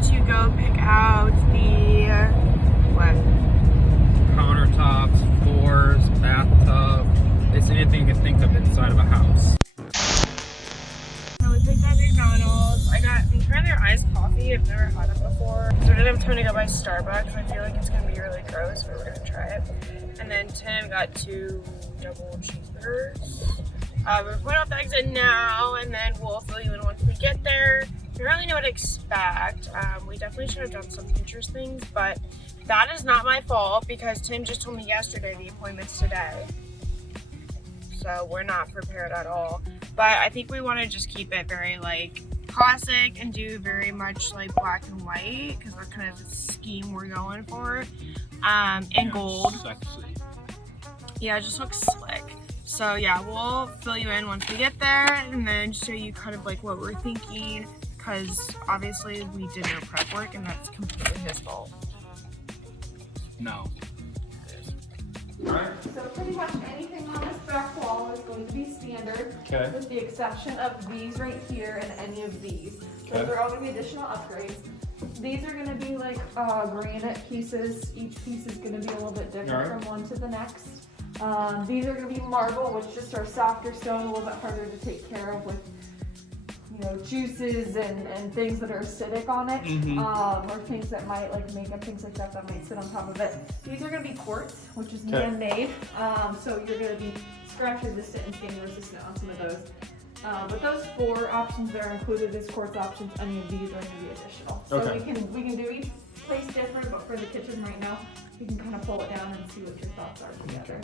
decided to go pick out the, what? Countertops, floors, bathtub. It's anything you can think of inside of a house. So we picked out McDonald's. I'm trying their iced coffee. I've never had it before. So we didn't have time to go by Starbucks. I feel like it's gonna be really gross, but we're gonna try it. And then Tim got 2 double cheeseburgers. We're putting off the exit now, and then we'll fill you in once we get there. We don't really know what to expect. We definitely should have done some Pinterest things, but that is not my fault because Tim just told me yesterday the appointment's today. So we're not prepared at all. But I think we want to just keep it very like classic and do very much like black and white because we're kind of the scheme we're going for. And gold. Sexy. Yeah, it just looks slick. So yeah, we'll fill you in once we get there and then show you kind of like what we're thinking because obviously we did no prep work and that's completely his fault. No. Right. So pretty much anything on this back wall is going to be standard, Okay. with the exception of these right here and any of these. Those are all going to be additional upgrades. These are going to be like granite pieces. Each piece is going to be a little bit different from one to the next. These are going to be marble, which just are softer stone, a little bit harder to take care of with, you know, juices and things that are acidic on it, or things that might like makeup, things like that might sit on top of it. These are going to be quartz, which is man-made, so you're going to be scratch resistant and stain resistant on some of those. But those 4 options that are included as quartz options, any of these are going to be additional. So we can do each place different, but for the kitchen right now, you can kind of pull it down and see what your thoughts are together.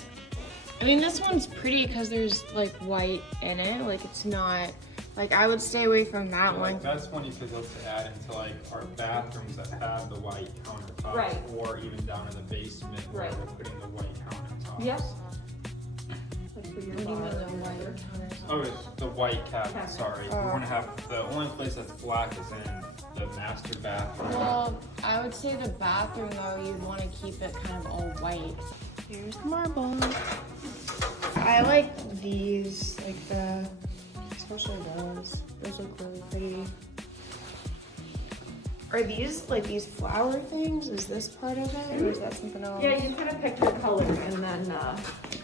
I mean, this one's pretty because there's like white in it. Like it's not, like I would stay away from that one. Like that's one you could look to add into like our bathrooms that have the white countertops, or even down in the basement where we're putting the white countertops. Yep. Oh, it's the white cabinet, sorry. We want to have, the only place that's black is in the master bathroom. Well, I would say the bathroom though, you'd want to keep it kind of all white. Here's the marble. I like these, like the, especially those. Those look really pretty. Are these like these flower things? Is this part of it, or is that something else? Yeah, you kind of pick the color and then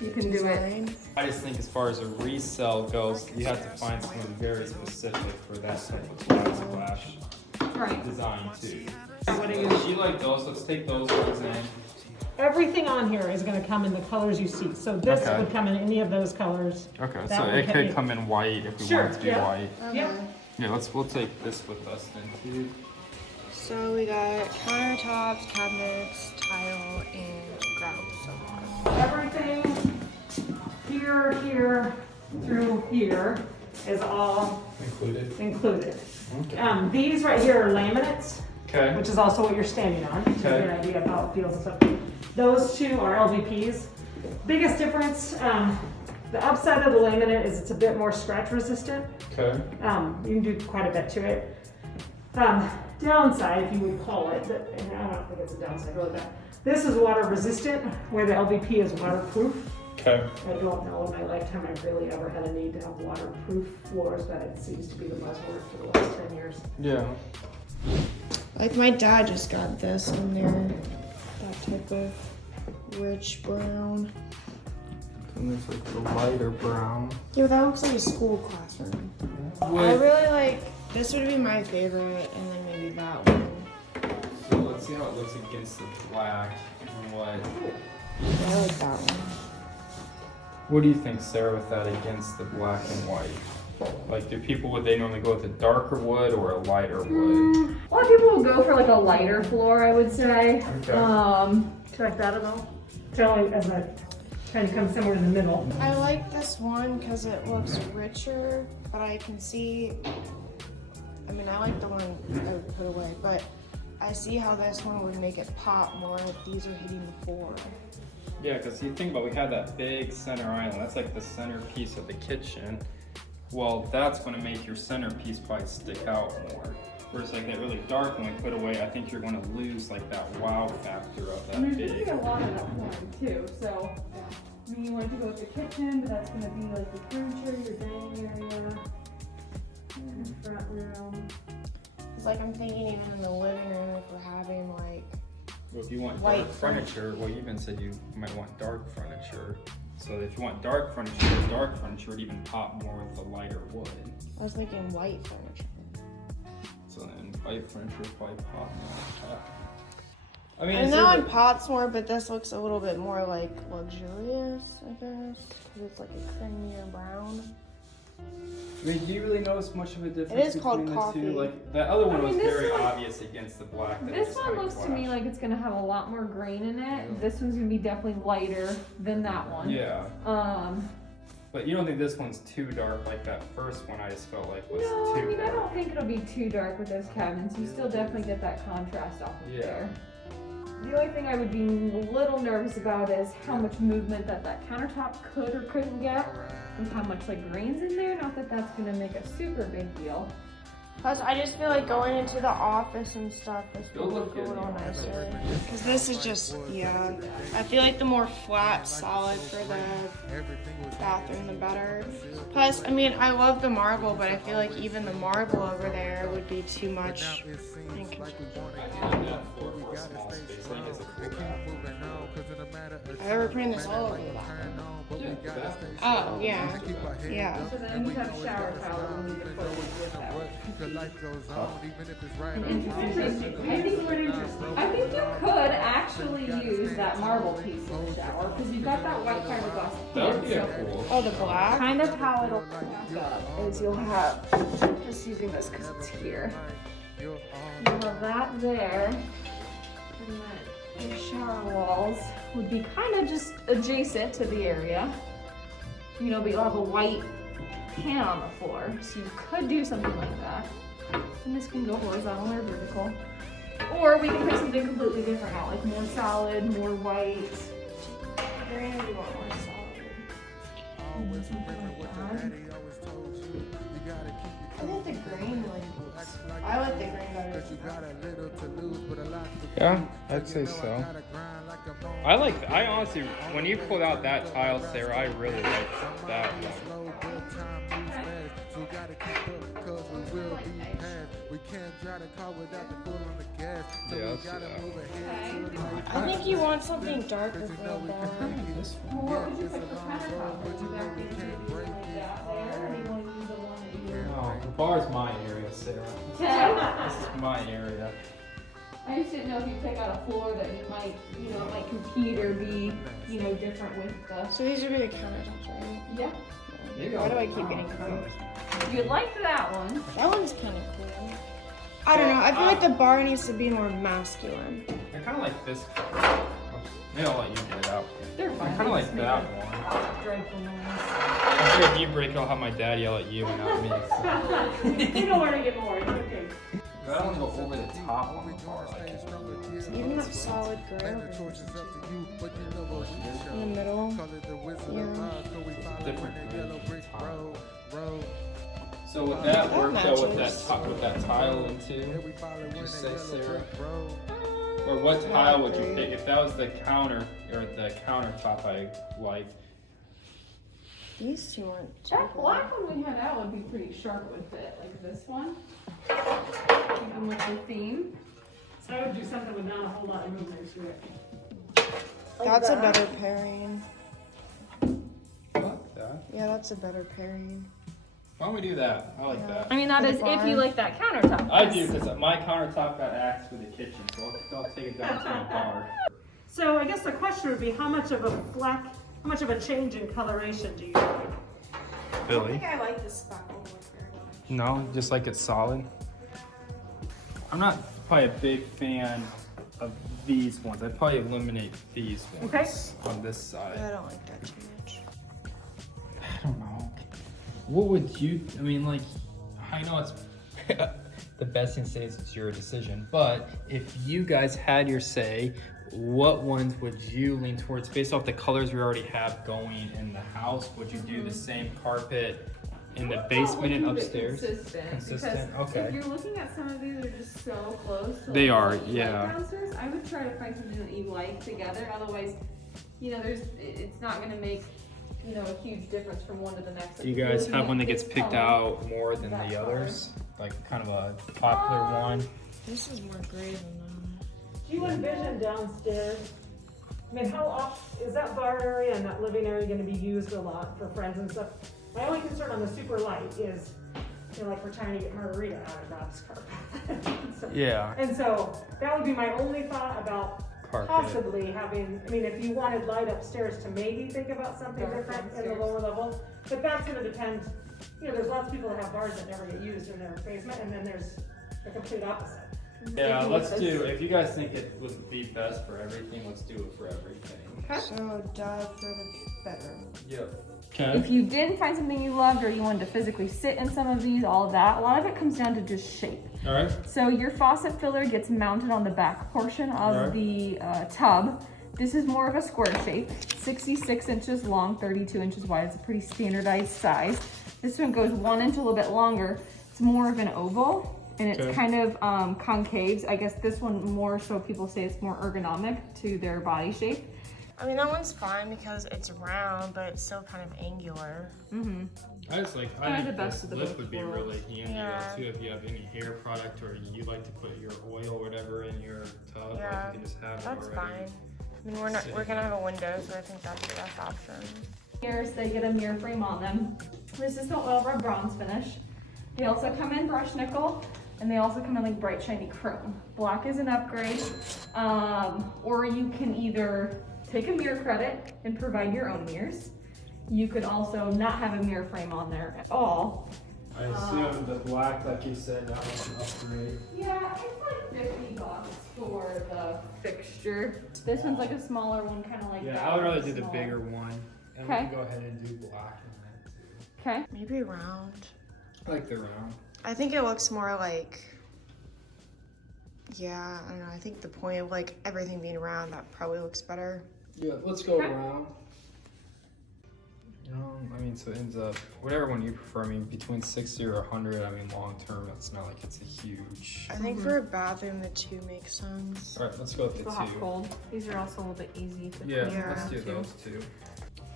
you can do it. I just think as far as a resell goes, you have to find something very specific for that type of backsplash design too. She liked those, let's take those ones in. Everything on here is going to come in the colors you see. So this would come in any of those colors. Okay, That so would it be- could come in white if we wanted to do white. Yep. Yeah, we'll take this with us then too. So we got countertops, cabinets, tile, and gravel so far. Everything here, through here is all included. Okay. These right here are laminates, Okay. Which is also what you're standing on, to get an idea of how it feels and stuff. Those 2 are LVPs. Biggest difference, the upside of the laminate is it's a bit more scratch resistant. Okay. You can do quite a bit to it. Downside, if you would call it, and I don't think it's a downside really bad. This is water resistant, where the LVP is waterproof. Okay. I don't know in my lifetime I've really ever had a need to have waterproof floors, but it seems to be the buzzword for the last 10 years. Yeah. Like my dad just got this in there, that type of rich brown. And there's like the lighter brown. Yeah, that looks like a school classroom. I really like, this would be my favorite, and then maybe that one. So let's see how it looks against the black and white. Yeah, I like that one. What do you think, Sarah, with that against the black and white? Like, do people, would they normally go with a darker wood or a lighter wood? A lot of people will go for like a lighter floor, I would say. Okay. Do you like that at all? Generally, as I try to come somewhere in the middle. I like this one because it looks richer, but I can see, I mean, I like the one I would put away, but I see how this one would make it pop more if these are hitting the floor. Yeah, because you think about, we have that big center island. That's like the centerpiece of the kitchen. Well, that's going to make your centerpiece probably stick out more. Whereas like that really dark one we put away, I think you're going to lose like that wow factor of that There's big. going to be a lot of that one too. So, I mean, you want to go with the kitchen, but that's going to be like the furniture, your dining area, and front room. It's like I'm thinking even in the living room if we're having like. Well, if you want White dark furniture, well, you even said you might want dark furniture. So if you want dark furniture would even pop more with the lighter wood. I was thinking white furniture. So then white furniture would probably pop more. I mean, And that one pops more, but this looks a little bit more like luxurious, I guess, because it's like a creamier brown. I mean, do you really notice much of a difference? It is called between coffee. The two? Like the other one I mean, was this very one- obvious against the black. that This was one kinda looks to me flash. like it's gonna have a lot more grain in it. This one's gonna be definitely lighter than that one. Yeah, Um, but you don't think this one's too dark like that first one? I just felt like was no, I too mean, I dark. don't think it'll be too dark with those cabinets. You still definitely get that contrast off of Yeah. there. The only thing I would be a little nervous about is how much movement that countertop could or couldn't get, and how much like grain's in there. Not that that's gonna make a super big deal. Plus, I just feel like going into the office and stuff, this It'll will look look a good, little yeah. nicer. Because this is just, yeah. I feel like the more flat, solid for the bathroom, the better. Plus, I mean, I love the marble, but I feel like even the marble over there would be too much. in con- I had that floor for a small space. I think it's a cool bathroom. I ever putting this all over the bathroom. Yeah, the bathroom. Oh, yeah. Yeah. So then we have a shower towel we need to put with that. I think what interesting. I think you could actually use that marble piece in the shower because you've got that white fiberglass. That would be pin, a so cool. Oh, the black? kind of how it'll back up is you'll have, just using this because it's here. You'll have that there, and then your shower walls would be kind of just adjacent to the area. You know, but you'll have a white pan on the floor, so you could do something like that. And this can go horizontal or vertical. Or we can pick something completely different out, like more solid, more white. You're gonna be a lot more solid. I think the green looks. I like the green better. Yeah, I'd say so. I honestly, when you pulled out that tile, Sarah, I really liked that one. Yeah, let's do that. I think you want something darker for the bar. This one. Well, what would you pick for countertop? Would you back into something like that there, or do you want to use the one that you Oh, the bar's my area, Sarah. Yeah. This is my area. I just didn't know if you pick out a floor that you might, might compete or be, different with the. So these would be the countertops, right? Yeah. Maybe Why do I I'll- keep getting confused? You liked that one. That one's kind of cool. I don't know. I feel like the bar needs to be more masculine. I kind of like this. Maybe I'll let you get it out. They're I fine. kind of like that one. Dreadful noise. I feel if you break it, I'll have my dad yell at you and not me. You don't want to get more. It's okay. That one go over the top on the bar. Like it's Even that solid gray over here. In the middle. Yeah. different. So would that work though with that tile into? Would you say, Sarah? Or what tile would you pick if that was the counter or the countertop I liked? These two aren't. too That bad. black one we had out would be pretty sharp with it, like this one. Even with the theme. So I would do something with not a whole lot of movement to it. That's a better pairing. I like that. Yeah, that's a better pairing. Why don't we do that? I like that. I mean, that For the is if bar. you like that countertop. I do because my countertop got axed for the kitchen, so I'll take it down to the bar. So I guess the question would be, how much of a change in coloration do you like? Billy? I like this speckle look very much. No, just like it's solid. I'm not probably a big fan of these ones. I'd probably eliminate these ones Okay. on this side. I don't like that too much. I don't know. What would you, I mean, like, I know it's the best thing to say is it's your decision, but if you guys had your say, what ones would you lean towards based off the colors we already have going in the house? Would you do the same carpet in the basement and upstairs? Consistent, Because okay. if you're looking at some of these that are just so close to They like, are, what you like yeah. downstairs, I would try to find something that you like together. Otherwise, it's not gonna make a huge difference from one to the next. Do you guys have one that gets picked out more than the others? like kind of a popular one. This is more gray than that. Do you envision downstairs? I mean, how often is that bar area and that living area going to be used a lot for friends and stuff? My only concern on the super light is, you know, like we're trying to get margarita out of Rob's carpet. So, Yeah. and so that would be my only thought about Carpet. possibly having, I mean, if you wanted light upstairs to maybe think about something Dark different in the downstairs. lower level, but that's gonna depend, you know, there's lots of people that have bars that never get used in their basement, and then there's the complete opposite. Yeah, Maybe let's with do, this- if you guys think it would be best for everything, let's do it for everything. Okay. So dove for the bedroom. Yep. If you didn't find something you loved or you wanted to physically sit in some of these, all of that, a lot of it comes down to just shape. All right. So your faucet filler gets mounted on the back portion of Right. the tub. This is more of a square shape, 66 inches long, 32 inches wide. It's a pretty standardized size. This one goes 1 inch a little bit longer. It's more of an oval and it's Okay. kind of concave. I guess this one more so people say it's more ergonomic to their body shape. I mean, that one's fine because it's round, but it's still kind of angular. Mm-hmm. I just like, Kinda I think the best this of the lip both would be worlds. really handy Yeah. though, too, if you have any hair product or you like to put your oil or whatever in your tub, Yeah, like you can just have it That's already. fine. I mean, we're gonna have a window, so I think that's the best option. Mirrors, they get a mirror frame on them. This is the oil rub bronze finish. They also come in brushed nickel, and they also come in like bright shiny chrome. Black is an upgrade, or you can either take a mirror credit and provide your own mirrors. You could also not have a mirror frame on there at all. I assume the black, like you said, that was an upgrade. Yeah, it's like $50 for the fixture. This one's like a smaller one, kind of like that. Yeah, I would rather do the Smaller. bigger one. And Okay. we can go ahead and do black in that too. Okay. Maybe round. I like the round. I think it looks more like, yeah, I don't know. I think the point of like everything being round, that probably looks better. Yeah, let's go Okay. round. I mean, so it ends up, whatever one you prefer, I mean, between 60 or 100, I mean, long term, it's not like it's a huge. I think for a bathroom, the 2 makes sense. All right, let's go with the The hot 2. cold. These are also a little bit easy to Yeah, clean let's around do too. those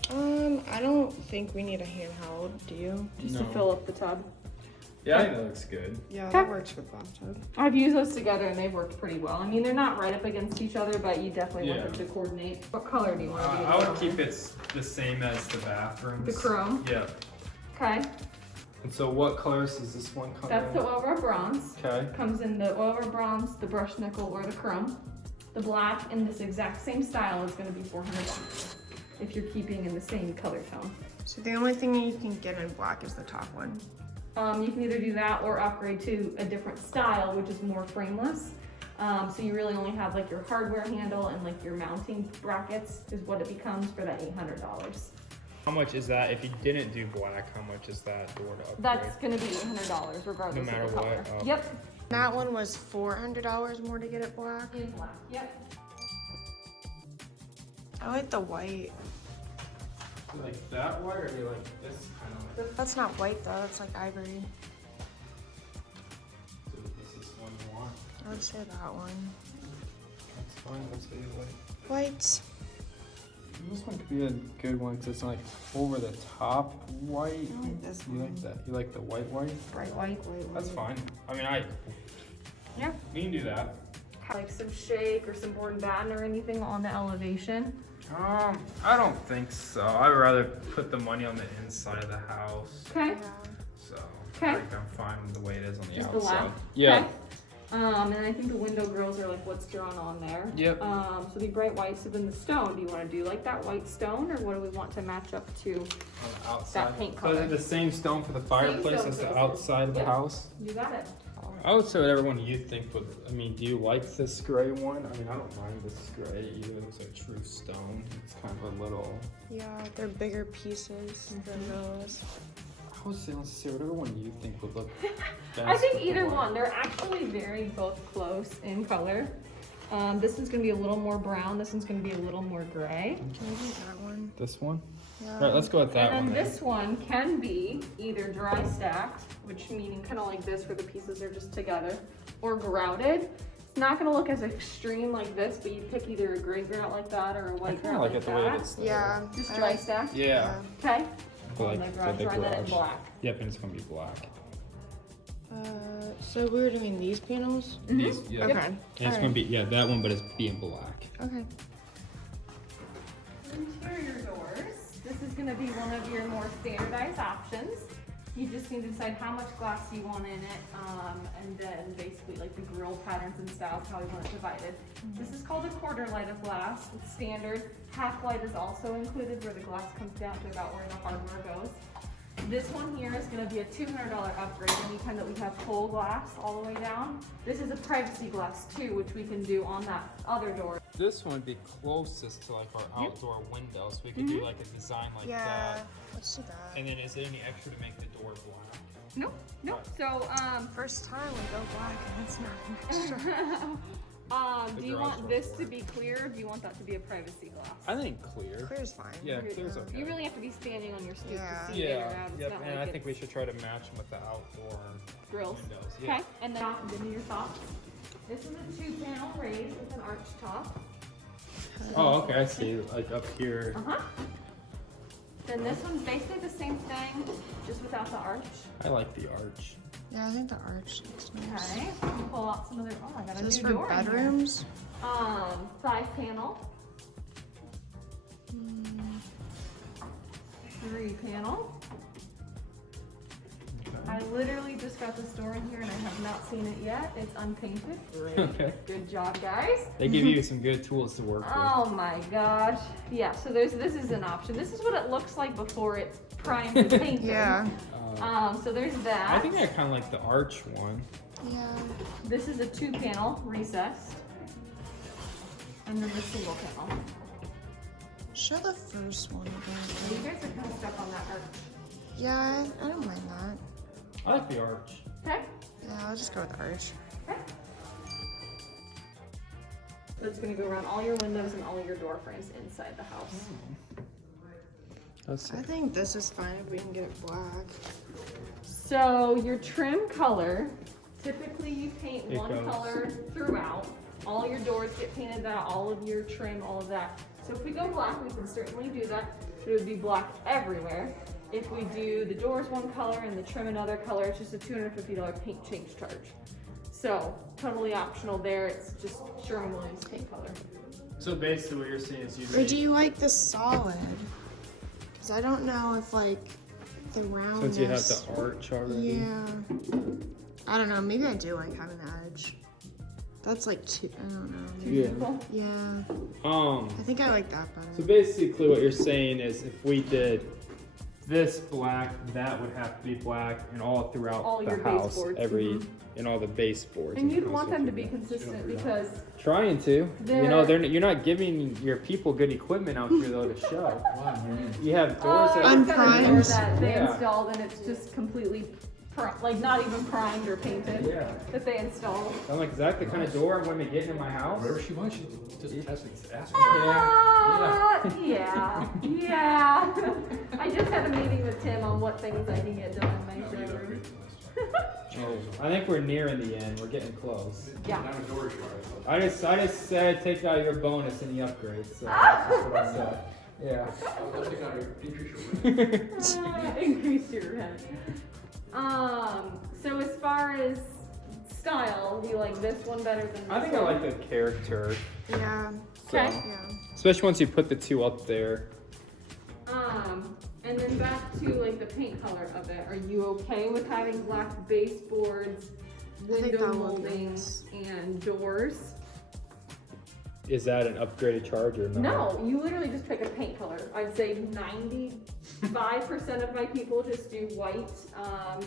2. I don't think we need a handheld, do you? Just No. to fill up the tub. Yeah, I think that looks good. Yeah, Okay. that works for bathtub. I've used those together and they've worked pretty well. I mean, they're not right up against each other, but you definitely want Yeah. them to coordinate. What color do you want to do? I would keep it the same as the bathrooms. The chrome. Yeah. Okay, And so what colors does this one come that's in? the oil rub bronze. Okay. Comes in the oil rub bronze, the brushed nickel, or the chrome. The black in this exact same style is going to be $400 if you're keeping in the same color tone. So the only thing you can get in black is the top one. You can either do that or upgrade to a different style, which is more frameless. So you really only have like your hardware handle and like your mounting brackets is what it becomes for that $800. How much is that? If you didn't do black, how much is that door to upgrade? That's gonna be $800 regardless No matter of the color. what? Oh. Yep. That one was $400 more to get it black. In black. Yep. I like the white. Do you like that white or do you like this kind of like? That's not white though, that's like ivory. So this is one you want. I would say that one. That's fine. That's what you like. White. This one could be a good one because it's like over the top white. I like this You one. like that? You like the white? Bright white. That's fine. I mean, Yeah. we can do that. Like some shake or some board and batten or anything on the elevation. I don't think so. I'd rather put the money on the inside of the house. Okay. Yeah. So Okay. I think I'm fine with the way it is on the Just the outside. lap? Yeah. Okay. And I think the window grills are like what's drawn on there. Yep. So the bright white. So then the stone, do you want to do like that white stone or what do we want to match up to? On the outside. That paint So color. is it the same stone for the fireplace stone as for the the- outside of the Yep. house? You got it. I would say whatever one you think would. I mean, do you like this gray one? I mean, I don't mind this gray either. It's a true stone. It's kind of a little. Yeah, they're bigger pieces than those. I would say let's see whatever one you think would look best. I think with the either white. one. They're actually very both close in color. This one's gonna be a little more brown. This one's gonna be a little more gray. Can we do that one? This one. Yeah. All right, let's go with that And one. then then. this one can be either dry stacked, which meaning kind of like this where the pieces are just together, or grouted. It's not gonna look as extreme like this, but you pick either a gray grout like that or a I white kind grout of like like it the way that. it is. there. Yeah. Just I dry like- stacked. Yeah. Okay. I like And the garage, the drawing that in garage. black. Yep, and it's gonna be black. So we were doing these panels? These, yeah. Okay. And it's gonna be, yeah, that one, but it's being black. Okay. Interior doors. This is going to be one of your more standardized options. You just need to decide how much glass you want in it, and then basically like the grill patterns and styles, how you want it divided. This is called a quarter light of glass. It's standard. Half light is also included, where the glass comes down to about where the hardware goes. This one here is going to be a $200 upgrade anytime that we have full glass all the way down. This is a privacy glass too, which we can do on that other door. This one would be closest to like our outdoor window, so we could do like a design like that. Let's do that. And then is there any extra to make the door black? Nope, nope. So, First time we go black and it's not an extra. do you want this to be clear, or do you want that to be a privacy glass? I think clear. Clear's fine. Yeah, clear's okay. You really have to be standing on your stoop Yeah. to see it or Yeah, out. It's yep, not and like I think we should try to match them with the outdoor grills. windows. Yeah. Okay, and then give me your top. This is a 2-panel raise with an arch top. Oh, okay, I see. Like up here. Uh-huh. Then this one's basically the same thing, just without the arch. I like the arch. Yeah, I think the arch looks nice. Okay, pull out some other, oh, I got a Is this new for door in here. bedrooms? 5-panel. 3-panel. I literally just got this door in here and I have not seen it yet. It's unpainted. Great. Okay. Good job, guys. They give you some good tools to work with. Oh my gosh. Yeah, so this is an option. This is what it looks like before it's primed and painted. Yeah. So there's that. I think I kind of like the arch one. Yeah. This is a 2-panel recessed. And then the single panel. Show the first one So you again. guys are kind of stuck on that arch. Yeah, I don't mind that. I like the arch. Okay? Yeah, I'll just go with arch. Okay. So it's going to go around all your windows and all your door frames inside the house. That's I think this is fine if we can get it black. So your trim color, typically you paint It one goes. color throughout. All your doors get painted that, all of your trim, all of that. So if we go black, we can certainly do that. It would be black everywhere. If we do the doors one color and the trim another color, it's just a $250 paint change charge. So totally optional there. It's just Sherwin-Williams paint color. So basically what you're saying is you Or do you like the solid? Because I don't know if like the roundness. since you have the arch already. Yeah. I don't know. Maybe I do like having the edge. That's like too. I don't know. Too Yeah. simple. Yeah. I think I like that So better. basically what you're saying is if we did this black, that would have to be black and all throughout All the your house, baseboards, every, and all the baseboards. And you'd stuff, want so them if to be you- consistent because Trying to. You They're- know, you're not giving your people good equipment out here though to show. You have doors that I've got a door Unprimed? that they Yeah. installed and it's just completely, like not even primed or painted. Yeah. That they installed. I'm like, is that the kind of door I'm going to be getting in my house? Whatever she wants, she just test it. Ask her. Yeah. I just had a meeting with Tim on what things I can get done in my showroom. Oh, I think we're nearing the end. We're getting close. Yeah. Not a door you I just said take out your bonus in the upgrade. So that's what I said. Yeah. I'll take out your increase your Increase your rent. So as far as style, do you like this one better than this I think I one? like the character. Yeah. So, Okay. Yeah. especially once you put the two up there. And then back to like the paint color of it. Are you okay with having black baseboards, think window that would look moldings, and doors? Is that an upgraded charge or not? No, you literally just pick a paint color. I'd say 95% of my people just do white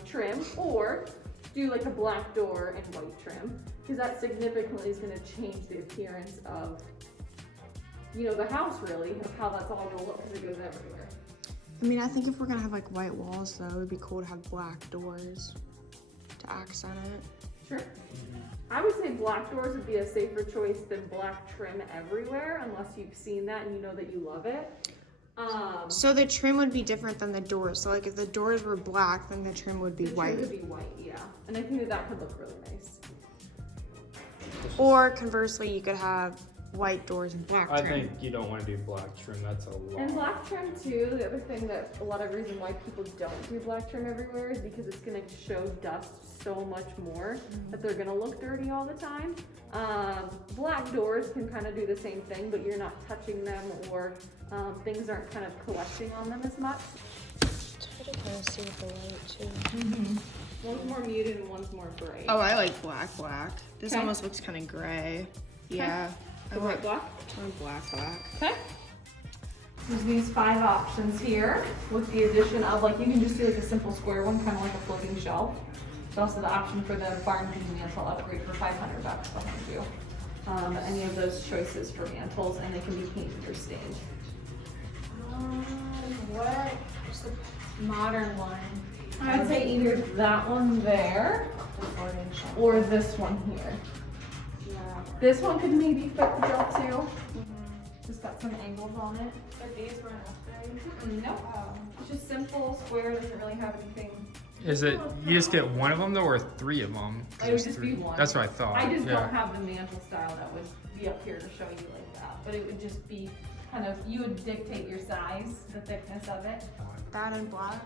trim or do like a black door and white trim because that significantly is going to change the appearance of, you know, the house really, of how that's all going to look because it goes everywhere. I mean, I think if we're gonna have like white walls, though, it would be cool to have black doors to accent it. Sure. I would say black doors would be a safer choice than black trim everywhere, unless you've seen that and you know that you love it. So the trim would be different than the doors. So like if the doors were black, then the trim would be The white. trim would be white, yeah. And I think that could look really nice. Or conversely, you could have white doors and black I trim. think you don't want to do black trim. That's a lot. And black trim too, the other thing that a lot of reason why people don't do black trim everywhere is because it's gonna show dust so much more that they're gonna look dirty all the time. Black doors can kind of do the same thing, but you're not touching them, or things aren't kind of collecting on them as much. Try to kind of see with the light too. One's more muted and one's more bright. Oh, I like black. This Okay. almost looks kind of gray. Yeah. I So like black. black. Okay. There's these 5 options here with the addition of, like, you can just do like a simple square one, kind of like a floating shelf. There's also the option for the barn mantle upgrade for $500 behind you. Any of those choices for mantles, and they can be painted or stained. What is the modern one? I would say either that one there or this one here. Yeah. This one could maybe fit the bill too. Just got some angles on it. But these were an upgrade. No, it's just simple, square, doesn't really have anything. Is it, you just get one of them though, or 3 of them? 'Cause It would there's just 3. be one. That's what I thought. I just yeah. don't have the mantle style that would be up here to show you like that. But it would just be kind of, you would dictate your size, the thickness of it. That and black.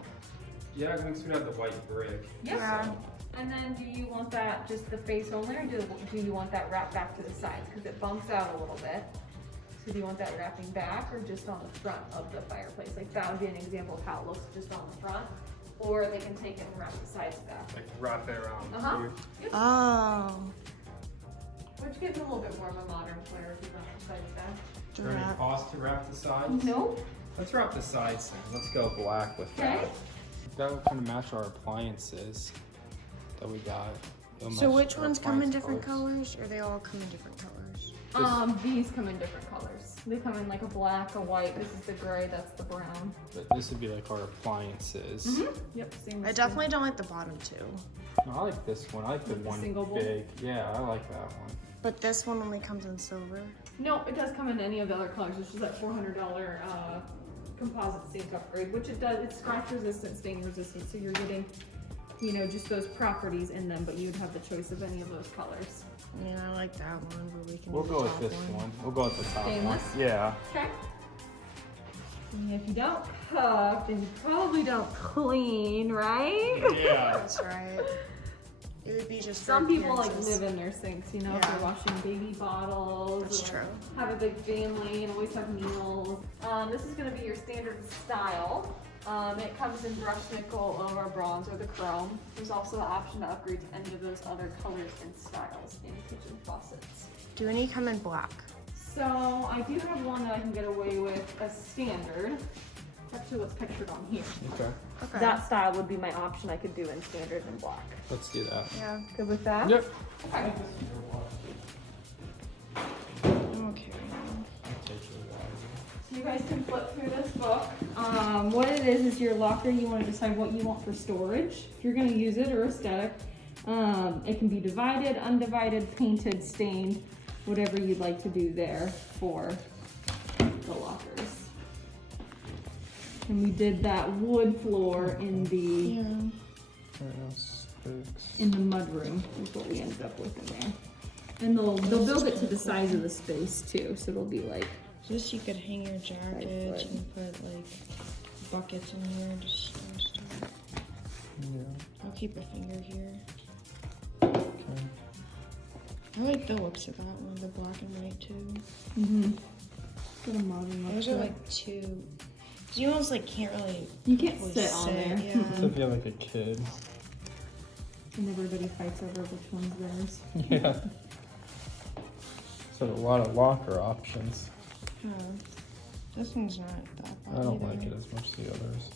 Yeah, because we have the white brick. Yes. Yeah. And then do you want that just the face only, or do you want that wrapped back to the sides? Because it bumps out a little bit. So do you want that wrapping back or just on the front of the fireplace? Like that would be an example of how it looks just on the front. Or they can take it and wrap the sides back. Like wrap it around Uh-huh. here. Oh. Which gives a little bit more of a modern flair if you wrap the sides back. Is there any cost to wrap the sides? Nope. Let's wrap the sides then. Let's go black with Okay. that. That would kind of match our appliances that we got. It'll So match which our ones come in appliance different colors, or they all come in different colors? These come in different colors. They come in like a black, a white. This is the gray, that's the brown. But this would be like our appliances. Yep, same. I definitely don't like the bottom two. No, I like this one. I like the Like the one single bowl? big. Yeah, I like that one. But this one only comes in silver. No, it does come in any of the other colors. It's just that $400 composite stain upgrade, which it does. It's scratch resistant, stain resistant. So you're getting, you know, just those properties in them, but you'd have the choice of any of those colors. I mean, I like that one, but we can We'll do go the with top this one. We'll go with the top Stainless? one. Yeah. Okay. And if you don't cook, then you probably don't clean, right? Yeah. That's right. It would be just for Some people like appearances. live in their sinks, you know, if Yeah. you're washing baby bottles. That's or true. Have a big family and always have meals. This is gonna be your standard style. It comes in brushed nickel or bronze or the chrome. There's also the option to upgrade to any of those other colors and styles in kitchen faucets. Do any come in black? So I do have one that I can get away with as standard. Actually, what's pictured on here. Okay. Okay. That style would be my option I could do in standard and black. Let's do that. Yeah. Good with that? Yep. Okay. I'm okay. So you guys can flip through this book. What it is your locker. You want to decide what you want for storage. If you're going to use it or aesthetic. It can be divided, undivided, painted, stained, whatever you'd like to do there for the lockers. And we did that wood floor in the mud room is what we ended up with in there. And they'll build it to the size of the space too, so it'll be like This you could hang your jackets Right. and put like buckets in here and just store stuff. Yeah. I'll keep a finger here. Okay. I like the looks of that one, the black and white too. Got a modern look Those to are it. like two. You almost like can't really. You can't really sit on there. Yeah. So if you have like a kid. And everybody fights over which one's theirs. Yeah. So a lot of locker options. Huh. This one's not that bad I don't either. like it as much as the others.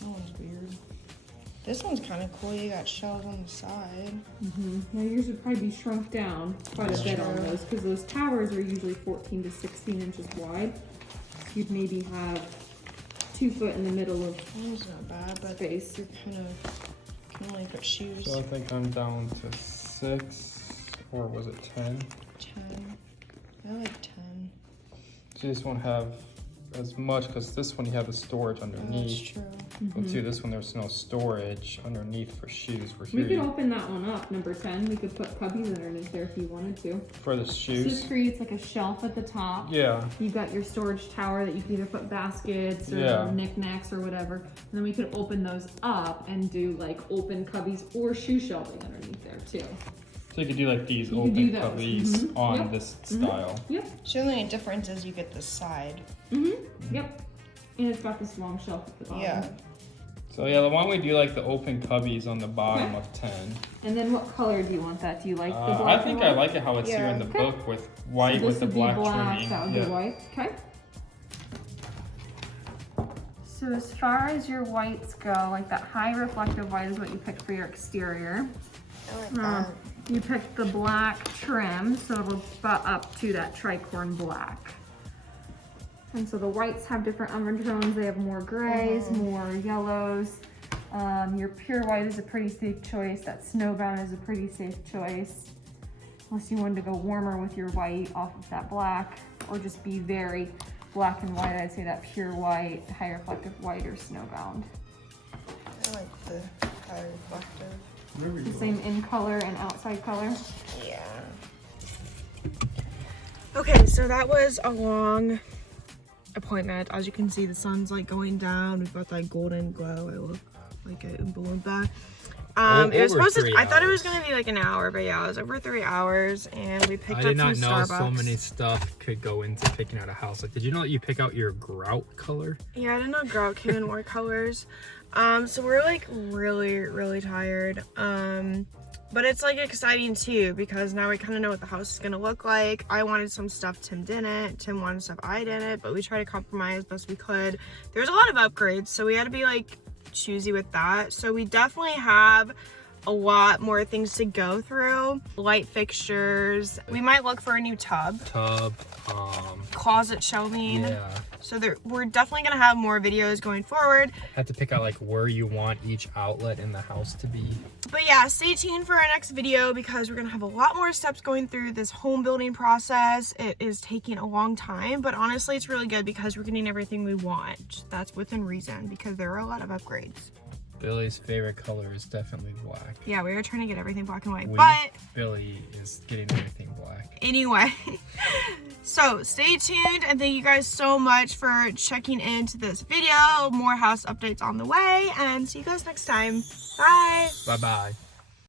That one's weird. This one's kind of cool. You got shelves on the side. Now yours would probably be shrunk down quite a That's bit on true. those because those towers are usually 14 to 16 inches wide. You'd maybe have 2 foot in the middle of That one's not bad, but space. you're kind of can only put shoes. So I think I'm down to 6, or was it 10? 10. I like 10. So you just won't have as much because this one you have the storage underneath. true. But too, this one there's no storage underneath for shoes. For We here could open that one up, number 10. We could put cubbies underneath there if you wanted to. for the So shoes. this creates like a shelf at the top. Yeah. You've got your storage tower that you can either put baskets or Yeah. knickknacks or whatever. And then we could open those up and do like open cubbies or shoe shelving underneath there too. So you could do like these You could open do those. cubbies on Yep. this style. Yep. So the only difference is you get this side. Yep. And it's got this long shelf at the bottom. Yeah. So yeah, why don't we do like the open cubbies on the bottom Okay. of 10? And then what color do you want that? Do you like the I black? think and I white? like it how it's here in the Okay. book with white So with this the would black be black, trimming. that would Yeah. be white. Okay. So as far as your whites go, like that high reflective white is what you picked for your exterior. I like that. You picked the black trim, so it'll butt up to that tricorn black. And so the whites have different undertones. They have more grays, more yellows. Your pure white is a pretty safe choice. That snowbound is a pretty safe choice. Unless you wanted to go warmer with your white off of that black, or just be very black and white, I'd say that pure white, high reflective white, or snowbound. I like the high reflective. The same in color and outside color. Yeah. Okay, so that was a long appointment. As you can see, the sun's like going down. We've got that golden glow. I look like a Oompa Loompa. It was Over supposed to, 3 I thought it was hours. gonna be like an hour, but yeah, it was over 3 hours, and we picked I up did not some know Starbucks. so many stuff could go into picking out a house. Like, did you know that you pick out your grout color? Yeah, I didn't know grout came in more colors. So we're like really tired. But it's like exciting too because now we kind of know what the house is gonna look like. I wanted some stuff Tim didn't. Tim wanted stuff I didn't, but we tried to compromise best we could. There's a lot of upgrades, so we had to be like choosy with that. So we definitely have a lot more things to go through. Light fixtures. We might look for a new tub. Closet shelving. Yeah. So we're definitely gonna have more videos going forward. Have to pick out like where you want each outlet in the house to be. But yeah, stay tuned for our next video because we're gonna have a lot more steps going through this home building process. It is taking a long time, but honestly it's really good because we're getting everything we want. That's within reason because there are a lot of upgrades. Billie's favorite color is definitely black. Yeah, we are trying to get everything black and white, but Billie is getting everything black. anyway. So stay tuned and thank you guys so much for checking into this video. More house updates on the way and see you guys next time. Bye. Bye-bye.